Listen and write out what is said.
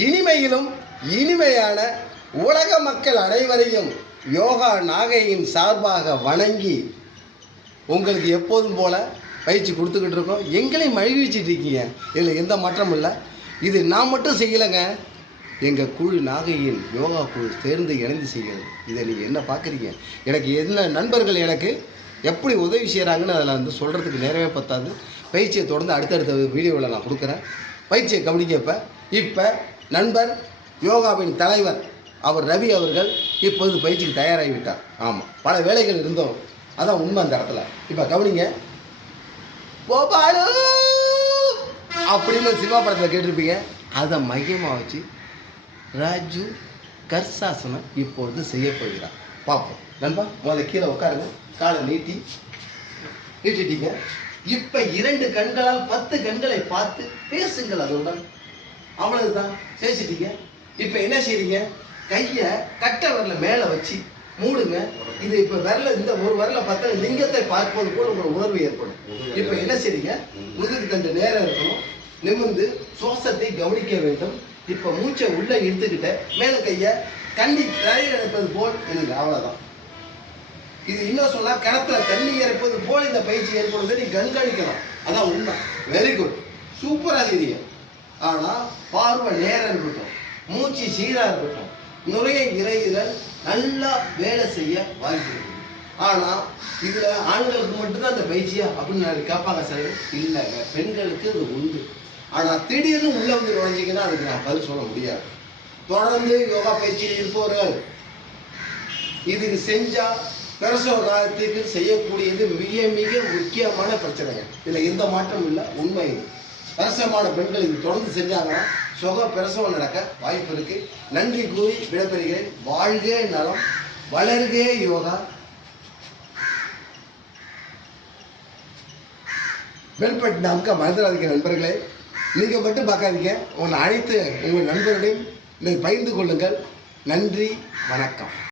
இனிமையிலும் இனிமையான உலக மக்கள் அனைவரையும் யோகா நாகையின் சார்பாக வணங்கி உங்களுக்கு எப்போதும் போல பயிற்சி கொடுத்துக்கிட்டு இருக்கோம். எங்களையும் மகிழ்ச்சிட்டு இருக்கீங்க. இதில் எந்த மாற்றமும் இல்லை. இது நான் மட்டும் செய்யலைங்க, எங்கள் குழு நாகையின் யோகா குழு சேர்ந்து இணைந்து செய்கிறது. இதை நீங்கள் என்ன பார்க்குறீங்க? எனக்கு என்ன நண்பர்கள் எனக்கு எப்படி உதவி செய்கிறாங்கன்னு அதில் சொல்கிறதுக்கு நேரமே பத்தாது. பயிற்சியை தொடர்ந்து அடுத்தடுத்த வீடியோவில் நான் கொடுக்குறேன். பயிற்சியை கவனிக்கப்ப இப்போ நண்பர் யோகாவின் தலைவர் அவர் ரவி அவர்கள் இப்போது பயிற்சிக்கு தயாராகிவிட்டார். ஆமாம், பல வேலைகள் இருந்தோம், அதான் உண்மை. அந்த இடத்துல இப்போ கவனிங்க. கோபாலு அப்படின்னு சினிமா படத்தில் கேட்டிருப்பீங்க. அதை மையமாக வச்சு ராஜு கர்சாசனம் இப்பொழுது செய்யப்படுகிறார். பார்ப்போம். நண்பா, முதல்ல கீழே உட்காருங்க. காலை நீட்டிட்டீங்க. இப்போ 2 கண்களால் 10 கண்களை பார்த்து பேசுங்கள் அதோட. அவ்வளவுதான், பேசிட்டீங்க. இப்போ என்ன செய்றீங்க? கையை கட்டை விரல மேலே வச்சு மூடுங்க. இது இப்போ விரல இந்த ஒரு விரல பார்த்தா லிங்கத்தை பார்ப்பது போல ஒரு உணர்வு ஏற்படும். இப்போ என்ன செய்றீங்க? முதுகு தண்டு நேரம் இருக்கணும், நிமிர்ந்து சுவாசத்தை கவனிக்க வேண்டும். இப்போ மூச்சை உள்ள இழுத்துக்கிட்ட மேலே கையை கண்ணி தண்ணி இறைப்பது போல் எனக்கு அவ்வளோதான். இது இன்னும் சொன்னா கிணத்துல தண்ணி இறைப்பது போல் இந்த பயிற்சி ஏற்படுவதை நீ கண்காணிக்கலாம். அதான் உண்மை. வெரி குட், சூப்பராக செய்றீங்க. ஆனால் பார்வை நேரம் இருக்கட்டும், மூச்சு சீராக இருக்கட்டும், நுரையை இறையிறல் நல்லா வேலை செய்ய வாய்ப்பு இருக்கு. ஆனால் இதில் ஆண்களுக்கு மட்டும்தான் அந்த பயிற்சியா அப்படின்னு கேட்பாங்க சார். இல்லைங்க, பெண்களுக்கு அது உண்டு. ஆனால் திடீர்னு உள்ளே வந்து நுழைஞ்சிங்கன்னா அதுக்கு நான் பதில் சொல்ல முடியாது. தொடர்ந்து யோகா பயிற்சியில் இருப்பவர்கள் இதுக்கு செஞ்சால் பிரசவ காலத்துக்கு செய்யக்கூடியது மிக மிக முக்கியமான பிரச்சனைங்க. இதில் எந்த மாற்றமும் இல்லை, உண்மை. பிரசவமான பெண்கள் இது தொடர்ந்து செஞ்சாங்கன்னா சுக பிரசவம் நடக்க வாய்ப்பு இருக்கு. நன்றி கூறி விடைபெறுகிறேன். வாழ்க நலம், வளர்க யோகா. பெல்பட் நமக்கு மறந்துடாதீங்க நண்பர்களே. நீங்கள் மட்டும் பார்க்காதீங்க, உங்களை அழைத்து உங்கள் நண்பர்களையும் பகிர்ந்து கொள்ளுங்கள். நன்றி, வணக்கம்.